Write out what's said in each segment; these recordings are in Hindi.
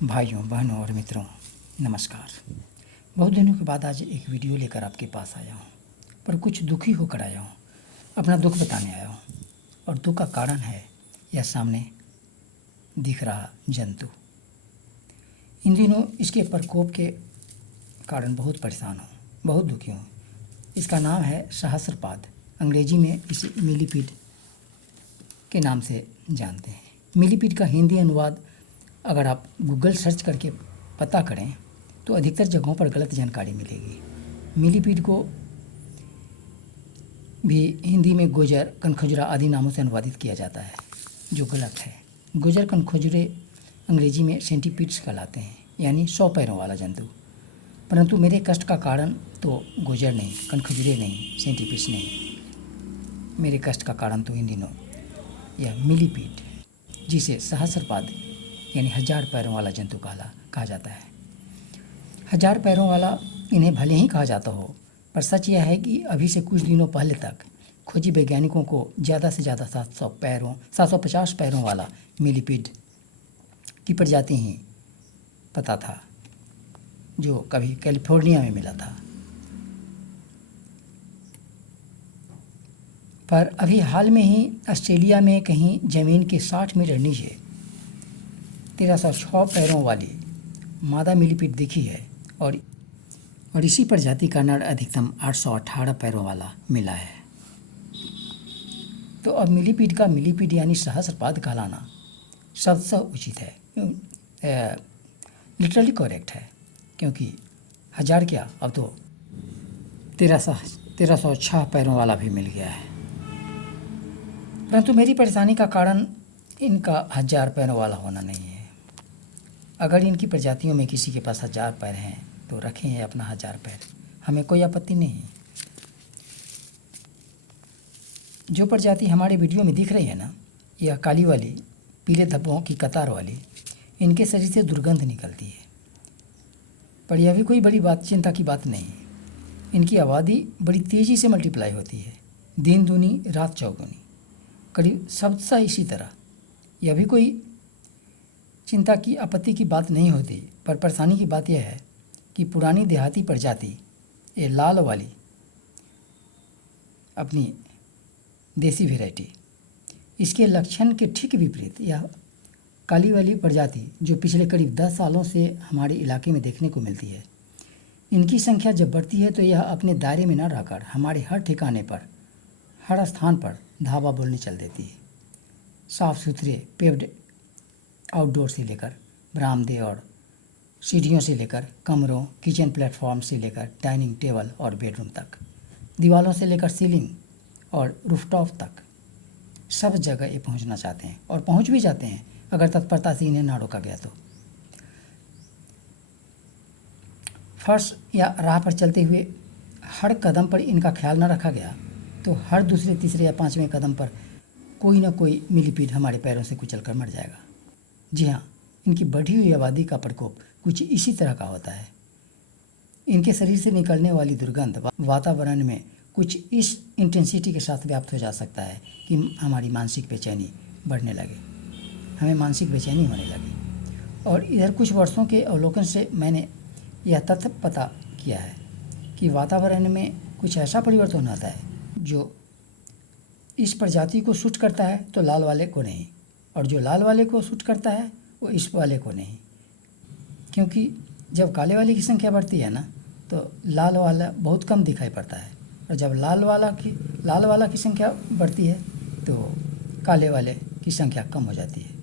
भाइयों बहनों और मित्रों, नमस्कार। बहुत दिनों के बाद आज एक वीडियो लेकर आपके पास आया हूँ, पर कुछ दुखी होकर आया हूँ। अपना दुख बताने आया हूँ और दुख का कारण है यह सामने दिख रहा जंतु। इन दिनों इसके प्रकोप के कारण बहुत परेशान हूँ, बहुत दुखी हूँ। इसका नाम है सहस्त्रपाद। अंग्रेजी में इसे मिलीपीड के नाम से जानते हैं। मिलीपीड का हिंदी अनुवाद अगर आप गूगल सर्च करके पता करें तो अधिकतर जगहों पर गलत जानकारी मिलेगी। मिलीपीड को भी हिंदी में गुजर, कनखजुरा आदि नामों से अनुवादित किया जाता है, जो गलत है। गुजर कनखजुरे अंग्रेजी में सेंटीपीड्स कहलाते हैं, यानी 100 पैरों वाला जंतु। परंतु मेरे कष्ट का कारण तो गुजर नहीं, कनखजुरे नहीं, सेंटीपीड्स नहीं। मेरे कष्ट का कारण तो इन दिनों यह मिलीपीड, जिसे सहस्त्रपाद यानी 1000 पैरों वाला जंतु कहा जाता है। 1000 पैरों वाला इन्हें भले ही कहा जाता हो, पर सच यह है कि अभी से कुछ दिनों पहले तक खोजी वैज्ञानिकों को ज़्यादा से ज़्यादा 750 पैरों वाला मिलीपीड की प्रजाति ही पता था, जो कभी कैलिफोर्निया में मिला था। पर अभी हाल में ही ऑस्ट्रेलिया में कहीं ज़मीन के 60 मीटर नीचे 1306 पैरों वाली मादा मिलीपीड दिखी है और इसी प्रजाति का नर अधिकतम 818 पैरों वाला मिला है। तो अब मिलीपीड का मिलीपीड यानी सहस्त्रपाद कहलाना सबसे उचित है, लिटरली करेक्ट है, क्योंकि 1000 क्या, अब तो 1306 पैरों वाला भी मिल गया है। परंतु मेरी परेशानी का कारण इनका 1000 पैरों वाला होना नहीं है। अगर इनकी प्रजातियों में किसी के पास 1000 पैर हैं तो रखें हैं अपना 1000 पैर, हमें कोई आपत्ति नहीं। जो प्रजाति हमारे वीडियो में दिख रही है ना, यह काली वाली, पीले धब्बों की कतार वाली, इनके शरीर से दुर्गंध निकलती है। पर यह भी कोई बड़ी चिंता की बात नहीं। इनकी आबादी बड़ी तेज़ी से मल्टीप्लाई होती है, दिन दूनी रात चौगुनी, करीब सबसा इसी तरह। यह भी कोई चिंता की आपत्ति की बात नहीं होती। पर परेशानी की बात यह है कि पुरानी देहाती प्रजाति ये लाल वाली अपनी देसी वैरायटी, इसके लक्षण के ठीक विपरीत यह काली वाली प्रजाति जो पिछले करीब 10 सालों से हमारे इलाके में देखने को मिलती है, इनकी संख्या जब बढ़ती है तो यह अपने दायरे में न रहकर हमारे हर ठिकाने पर, हर स्थान पर धावा बोलने चल देती है। साफ़ सुथरे पेव्ड आउटडोर से लेकर बरामदे और सीढ़ियों से लेकर कमरों, किचन प्लेटफॉर्म से लेकर डाइनिंग टेबल और बेडरूम तक, दीवारों से लेकर सीलिंग और रूफटॉप तक, सब जगह ये पहुंचना चाहते हैं और पहुंच भी जाते हैं अगर तत्परता से इन्हें ना रोका गया तो। फर्श या राह पर चलते हुए हर कदम पर इनका ख्याल न रखा गया तो हर दूसरे, तीसरे या 5वें कदम पर कोई ना कोई मिलीपीड हमारे पैरों से कुचल कर मर जाएगा। जी हाँ, इनकी बढ़ी हुई आबादी का प्रकोप कुछ इसी तरह का होता है। इनके शरीर से निकलने वाली दुर्गंध वातावरण में कुछ इस इंटेंसिटी के साथ व्याप्त हो जा सकता है कि हमारी मानसिक बेचैनी बढ़ने लगे, हमें मानसिक बेचैनी होने लगे। और इधर कुछ वर्षों के अवलोकन से मैंने यह तथ्य पता किया है कि वातावरण में कुछ ऐसा परिवर्तन आता है जो इस प्रजाति को सूट करता है तो लाल वाले को नहीं, और जो लाल वाले को सूट करता है वो इस वाले को नहीं। क्योंकि जब काले वाले की संख्या बढ़ती है ना तो लाल वाला बहुत कम दिखाई पड़ता है, और जब लाल वाला की संख्या बढ़ती है तो काले वाले की संख्या कम हो जाती है।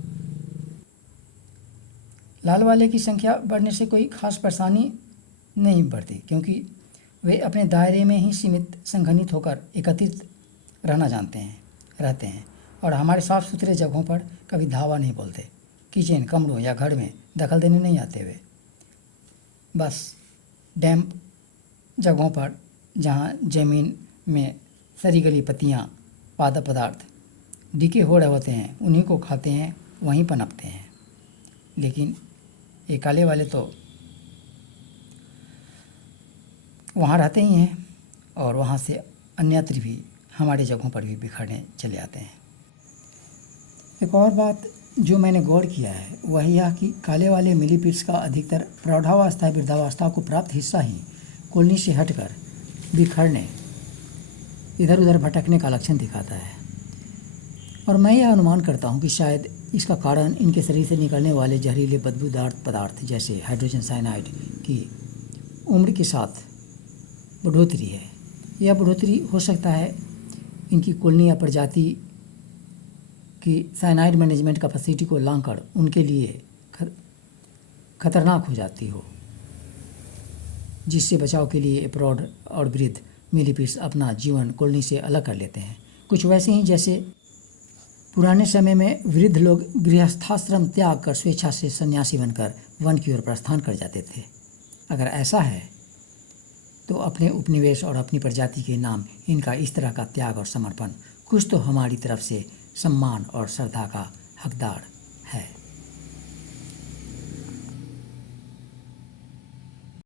लाल वाले की संख्या बढ़ने से कोई खास परेशानी नहीं बढ़ती, क्योंकि वे अपने दायरे में ही सीमित, संघनित होकर एकत्रित रहते हैं और हमारे साफ़ सुथरे जगहों पर कभी धावा नहीं बोलते, किचन, कमरों या घर में दखल देने नहीं आते हुए। बस डैम्प जगहों पर जहाँ ज़मीन में सड़ी गली पत्तियाँ, पादप पदार्थ डिके हो रहे होते हैं, उन्हीं को खाते हैं, वहीं पनपते हैं। लेकिन ये काले वाले तो वहाँ रहते ही हैं और वहाँ से अन्यत्र भी हमारे जगहों पर भी बिखरने चले आते हैं। एक और बात जो मैंने गौर किया है वह यह कि काले वाले मिलीपीड्स का अधिकतर प्रौढ़ावस्था वृद्धावस्था को प्राप्त हिस्सा ही कॉलोनी से हटकर बिखरने, इधर उधर भटकने का लक्षण दिखाता है। और मैं यह अनुमान करता हूँ कि शायद इसका कारण इनके शरीर से निकलने वाले जहरीले बदबूदार पदार्थ जैसे हाइड्रोजन साइनाइड की उम्र के साथ बढ़ोतरी है। यह बढ़ोतरी हो सकता है इनकी कॉलोनी या प्रजाति की साइनाइड मैनेजमेंट कैपेसिटी को लांघकर उनके लिए खतरनाक हो जाती हो, जिससे बचाव के लिए प्रौढ़ और वृद्ध मिलीपीड्स अपना जीवन कॉलोनी से अलग कर लेते हैं। कुछ वैसे ही जैसे पुराने समय में वृद्ध लोग गृहस्थाश्रम त्याग कर स्वेच्छा से सन्यासी बनकर वन की ओर प्रस्थान कर जाते थे। अगर ऐसा है तो अपने उपनिवेश और अपनी प्रजाति के नाम इनका इस तरह का त्याग और समर्पण कुछ तो हमारी तरफ से सम्मान और श्रद्धा का हकदार है।